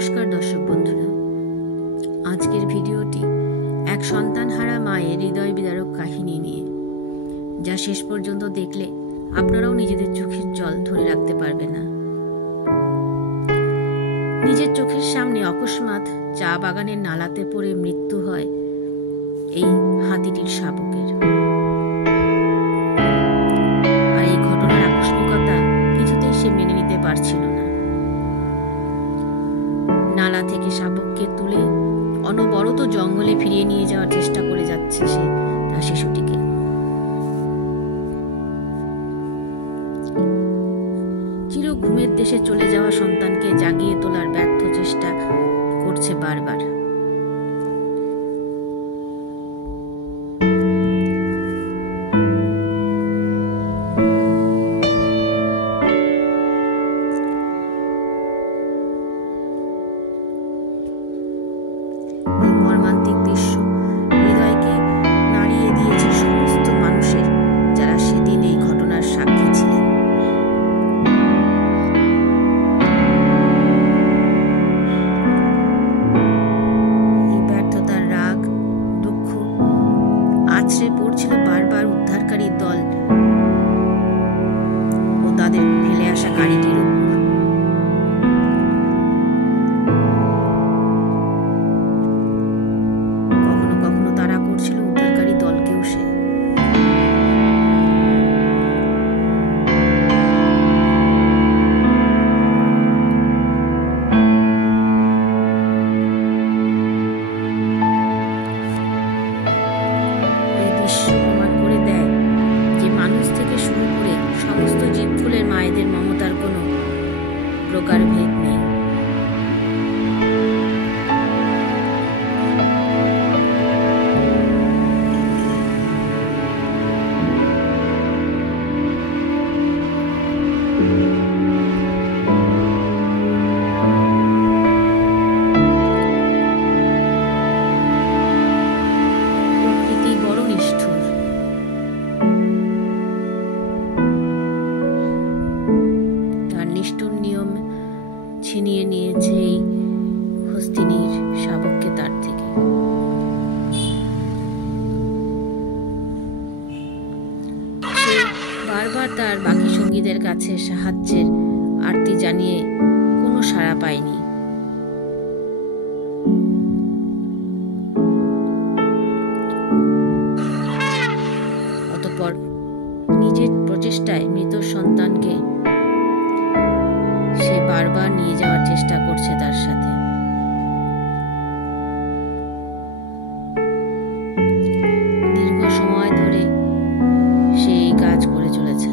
নমস্কার দর্শক বন্ধুরা, আজকের ভিডিওটি এক সন্তানহারা মায়ের হৃদয় বিদারক কাহিনী নিয়ে, যা শেষ পর্যন্ত দেখলে আপনারাও নিজেদের চোখের জল ধরে রাখতে পারবে না। নিজের চোখের সামনে অকস্মাৎ চা বাগানের নালাতে পড়ে মৃত্যু হয় এই হাতিটির শাবকের। আর এই ঘটনার আকস্মিকতা কিছুতেই সে মেনে নিতে পারছিল না। নালা থেকে শাবককে তুলে অনবরত জঙ্গলে ফিরিয়ে নিয়ে যাওয়ার চেষ্টা করে যাচ্ছে সে তার শিশুটিকে। চির ঘুমের দেশে চলে যাওয়া সন্তানকে জাগিয়ে তোলার ব্যর্থ চেষ্টা করছে বারবার। মর্মান্তিক দৃশ্য হৃদয়কে নাড়িয়ে দিয়েছে সমস্ত মানুষের, যারা সেদিন এই ঘটনার সাক্ষী ছিলেন। এই ব্যর্থতার রাগ, দুঃখ আছড়ে পড়ছিল বারবার উদ্ধারকারী দল ও তাদের ফেলে আসা গাড়িটির উপর। সমস্ত জীবকুলের মায়েদের মমতার কোনো প্রকারভেদ নেই। প্রকৃতি বড় নিষ্ঠুর। নিষ্ঠুর নিয়ম ছিনিয়ে নিয়েছে এই হস্তিনীর শাবককে তার থেকে। সে বারবার তার বাকি সঙ্গীদের কাছে সাহায্যের আর্তি জানিয়ে কোনো সাড়া পায়নি। অতঃপর নিজের প্রচেষ্টায় মৃত সন্তানকে সে বারবার নিয়ে যাওয়ার চেষ্টা করছে তার সাথে। দীর্ঘ সময় ধরে সে এই কাজ করে চলেছে।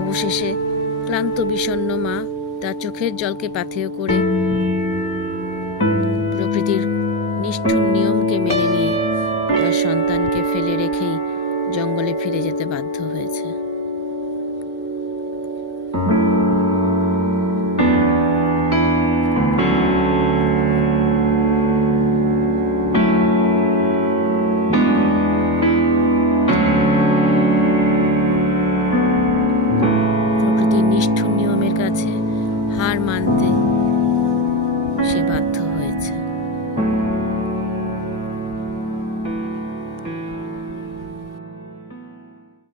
অবশেষে ক্লান্ত বিষণ্ণ মা তার চোখের জলকে পাথেয় করে প্রকৃতির নিষ্ঠুর নিয়মকে মেনে নিয়ে তার সন্তানকে ফেলে রেখেই জঙ্গলে ফিরে যেতে বাধ্য হয়েছে।